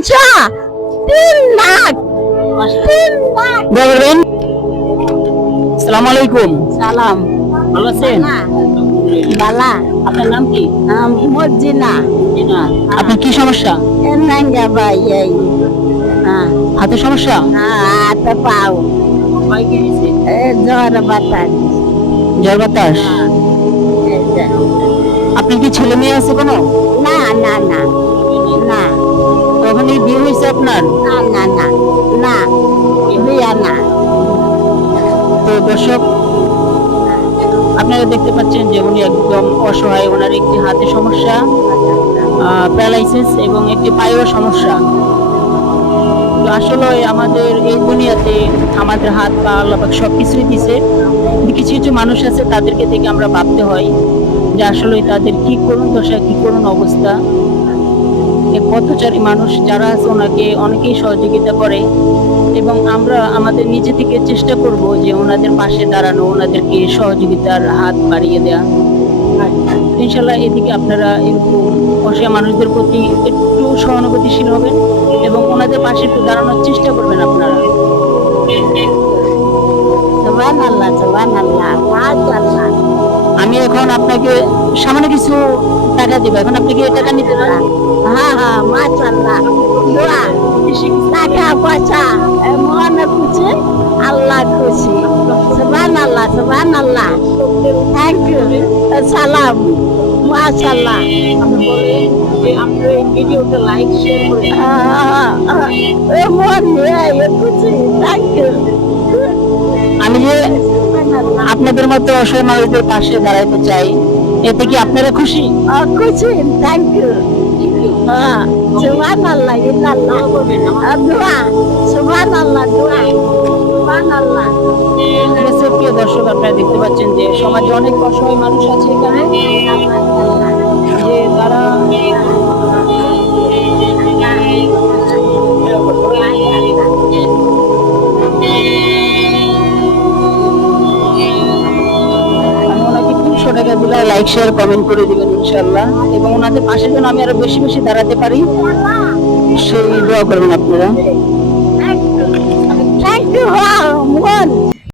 তিনশো তিন লাখ তিন লাখ। বলবেন? সালাম আলাইকুম। সালাম। ভালো আছেন? বালা আপনার নাম কি? মর্জিনা আপনার কি সমস্যা? নাঙ্গা ভাই এই। হ্যাঁ। হাতে সমস্যা? হাতে পাও। এ জ্বর বাতাস। জ্বর বাতাস? আপনার কি ছেলে মেয়ে আছে কোনো? না না না। আপনার? না না না না বিয়া না। তো দর্শক আপনারা দেখতে পাচ্ছেন যে উনি একদম অসহায় ওনার একটি হাতে সমস্যা প্যারালাইসিস এবং একটি পায়েও সমস্যা। তো আসলে আমাদের এই দুনিয়াতে আমাদের হাত পা আল্লাপাক সব কিছুই দিছে কিছু কিছু মানুষ আছে তাদেরকে দেখে আমরা ভাবতে হয় যে আসলে তাদের কি করুন দশা কি করুন অবস্থা। পথচারী মানুষ যারা আছে, ওনাকে অনেকেই সহযোগিতা করে এবং আমরা আমাদের নিজে থেকে চেষ্টা করব যে ওনাদের পাশে দাঁড়ানো, ওনাদেরকে সহযোগিতার হাত বাড়িয়ে দেওয়া ইনশাল্লাহ এদিকে আপনারা এরকম অসহায় মানুষদের প্রতি একটু সহানুভূতিশীল হবেন এবং ওনাদের পাশে একটু দাঁড়ানোর চেষ্টা করবেন আপনারা। আল্লাহ আল্লাহ আমি এখন আপনাকে সামান্য কিছু টাকা দিব। এখন আপনি কি টাকা নিতে পারেন? হ্যাঁ হ্যাঁ মাশাআল্লাহ। দোয়া টাকা পয়সা এ মনে খুশি আল্লাহ খুশি। জবান আল্লাহ জবান আল্লাহ থ্যাংক ইউ সালাম। মাশাআল্লাহ। আপনার এই ভিডিওটা লাইক শেয়ার করে মন খুশি থ্যাংক ইউ আমি যে আপনাদের মতো অসহায় মানুষদের পাশে দাঁড়াইতে চাই। এতে কি আপনারা খুশি? খুশি থ্যাংক ইউ আল্লাহ। দোয়া আল্লাহ দোয়া আল্লাহ প্রিয় দর্শক আপনারা দেখতে পাচ্ছেন যে সমাজে অনেক অসহায় মানুষ আছে এখানে। লাইক শেয়ার কমেন্ট করে দিবেন ইনশাল্লাহ এবং ওনাদের পাশে যেন আমি আরও বেশি বেশি দাঁড়াতে পারি। সেই দোয়া করবেন আপনারা।